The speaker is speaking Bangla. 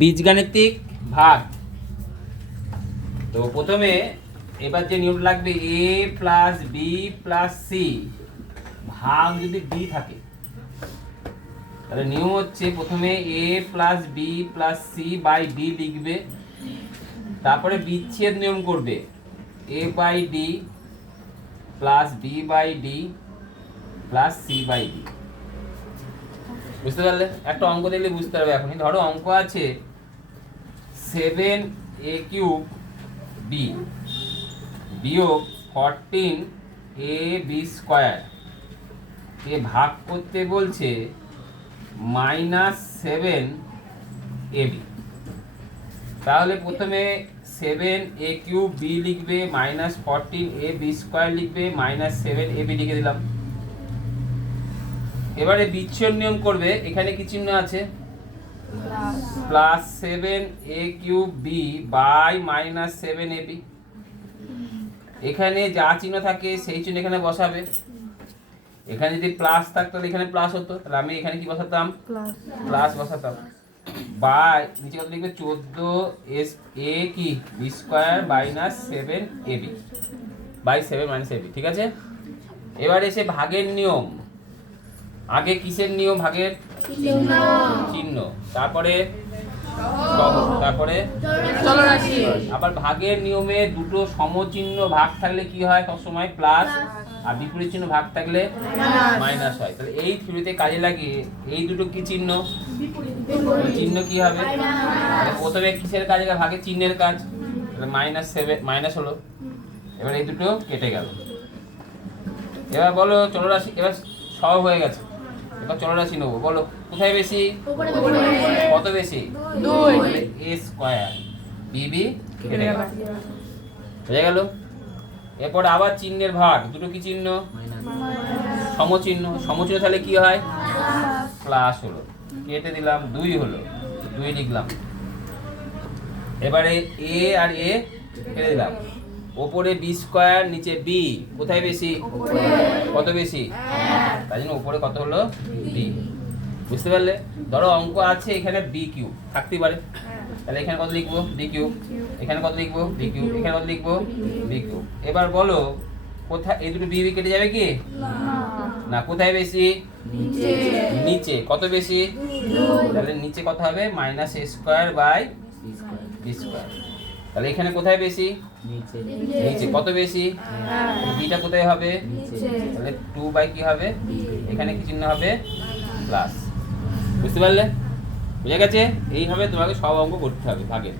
বীজগাণিতিক ভাগ। তো প্রথমে এবার যে নিয়ম লাগবে a plus B plus C ভাগ যদি d থাকে, তাহলে নিয়ম হচ্ছে প্রথমে a plus B plus C by D লিখবে, তারপরে বিচ্ছেদ নিয়ম করবে a by D plus B by D plus C by D. বুঝতে পারলে? একটা অঙ্ক দেখলে বুঝতে পারবে। এখনই ধরো অঙ্ক আছে 7a কিউব বি বিয়োগ 14ab স্কয়ার কে ভাগ করতে বলছে -7ab। তাহলে প্রথমে 7a কিউব বি লিখবে, -14ab স্কয়ার লিখবে, -7ab লিখে দিলাম। এবারে বিচ্ছেদ নিয়ম করবে। এখানে কি চিহ্ন আছে? Plus 7a cube B by -7ab। এখানে যা চিহ্ন থাকে সেই চিহ্ন এখানে বসাবে। এখানে যদি প্লাস থাকতো তাহলে এখানে প্লাস হতো, তাহলে আমি এখানে কি বসাতাম? প্লাস বসাতাম। বাই নিচে কত লিখবে? 14a কি B square minus 7ab by 7 minus ab। ঠিক আছে। এবার এসে ভাগের নিয়ম। আগে কিসের নিয়ম? ভাগের চিহ্ন, তারপরে তারপরে চলরাশি। আবার ভাগের নিয়মে দুটো সমচিহ্ন ভাগ থাকলে কি হয়? সবসময় প্লাস, আর বিপরীত চিহ্ন ভাগ থাকলে মাইনাস হয়। তাহলে এই থিওরিতে কাজে লাগিয়ে এই দুটো কি চিহ্ন? চিহ্ন কি হবে? প্রথমে কিসের কাজ? ভাগের চিহ্নের কাজ। তাহলে -7 মাইনাস হলো। এবার এই দুটো কেটে গেল। এবার বলো চলরাশি। এবার সব হয়ে গেছে, এবার চলরাশি নেবো। বলো কোথায় বেশি? কত বেশি? 2। a স্কয়ার বিবি কেটে গেল, হয়ে গেল। এরপর আবার চিহ্নের ভাগ। দুটো কি চিহ্ন? সমচিহ্ন। সমচিহ্ন তাহলে কি হয়? প্লাস হলো, কেটে দিলাম, 2 হলো, 2 লিখলাম। এবারে a আর a কেটে দিলাম। ওপরে বি স্কয়ার, নিচে বি। কোথায় বেশি? কত বেশি? তাই জন্য উপরে কত হলো? বি। বুঝতে পারলে? ধরো অঙ্ক আছে এখানে বি কিউব থাকতেই পারে, তাহলে এখানে কত লিখবো? B cube. এখানে কত লিখবো? B cube. এখানে কত লিখবো? B cube. এবার বলো কোথায় এই দুটো বি বি কেটে যাবে কি না? কোথায় বেশি? নিচে। কত বেশি? তাহলে নিচে কত হবে? Minus a square by B square. তাহলে এখানে কোথায় বেশি? নিচে। কত বেশি? বিটা কোথায় হবে? তাহলে 2 বাই কি হবে? এখানে কি চিহ্ন হবে? প্লাস। বুঝতে পারলে? বুঝে গেছে? এইভাবে তোমাকে সব অঙ্ক করতে হবে ভাগের।